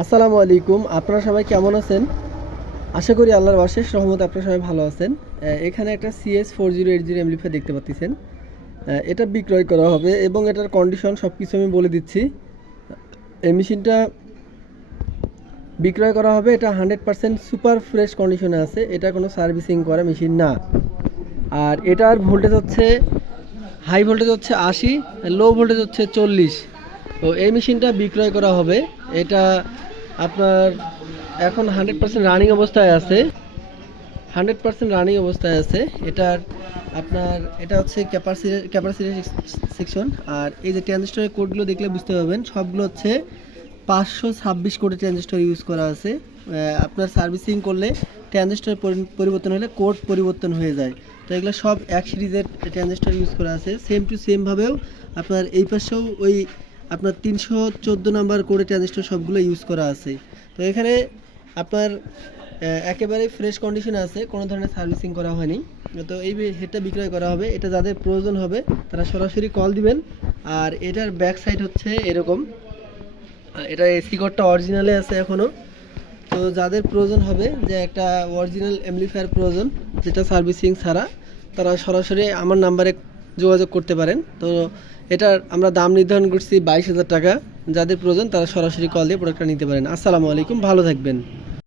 আসসালামু আলাইকুম। আপনারা সবাই কেমন আছেন? আশা করি আল্লাহর অশেষ রহমতে আপনারা সবাই ভালো আছেন। এখানে একটা CS4080 অ্যামপ্লিফায়ার দেখতে পাচ্ছেন। এটা বিক্রয় করা হবে এবং এটার কন্ডিশন সব কিছু আমি বলে দিচ্ছি। এই মেশিনটা বিক্রয় করা হবে, এটা 100% সুপার ফ্রেশ কন্ডিশনে আছে। এটা কোনো সার্ভিসিং করা মেশিন না। আর এটার ভোল্টেজ হচ্ছে, হাই ভোল্টেজ হচ্ছে 80, লো ভোল্টেজ হচ্ছে 40। তো এই মেশিনটা বিক্রয় করা হবে। এটা আপনার এখন 100% রানিং অবস্থায় আছে। 100% রানিং অবস্থায় আছে এটার। আপনার এটা হচ্ছে ক্যাপাসিটি সেকশন। আর এই যে ট্রানজিস্টরের কোডগুলো দেখলে বুঝতে পারবেন, সবগুলো হচ্ছে 526 কোডের ট্রানজিস্টর ইউজ করা আছে। আপনার সার্ভিসিং করলে ট্রানজিস্টর পরিবর্তন হলে কোড পরিবর্তন হয়ে যায়। তো এগুলো সব এক সিরিজের ট্রানজিস্টর ইউজ করা আছে। সেম টু সেমভাবেও আপনার এই পাশেও ওই আপনার 314 নাম্বার কোডের ট্রানজিস্টর সবগুলো ইউজ করা আছে। তো এখানে আপনার একেবারে ফ্রেশ কন্ডিশনে আছে, কোনো ধরনের সার্ভিসিং করা হয়নি। তো এই হেডটা বিক্রয় করা হবে। এটা যাদের প্রয়োজন হবে তারা সরাসরি কল দিবেন। আর এটার ব্যাক সাইড হচ্ছে এরকম। এটা এসি কোডটা অরিজিনালে আছে এখনও। তো যাদের প্রয়োজন হবে যে একটা অরিজিনাল অ্যামপ্লিফায়ার প্রয়োজন যেটা সার্ভিসিং ছাড়া, তারা সরাসরি আমার নাম্বারে যোগাযোগ করতে পারেন। তো এটার আমরা দাম নির্ধারণ করছি 22,000 টাকা। যাদের প্রয়োজন তারা সরাসরি কল দিয়ে প্রোডাক্টটা নিতে পারেন। আসসালামু আলাইকুম, ভালো থাকবেন।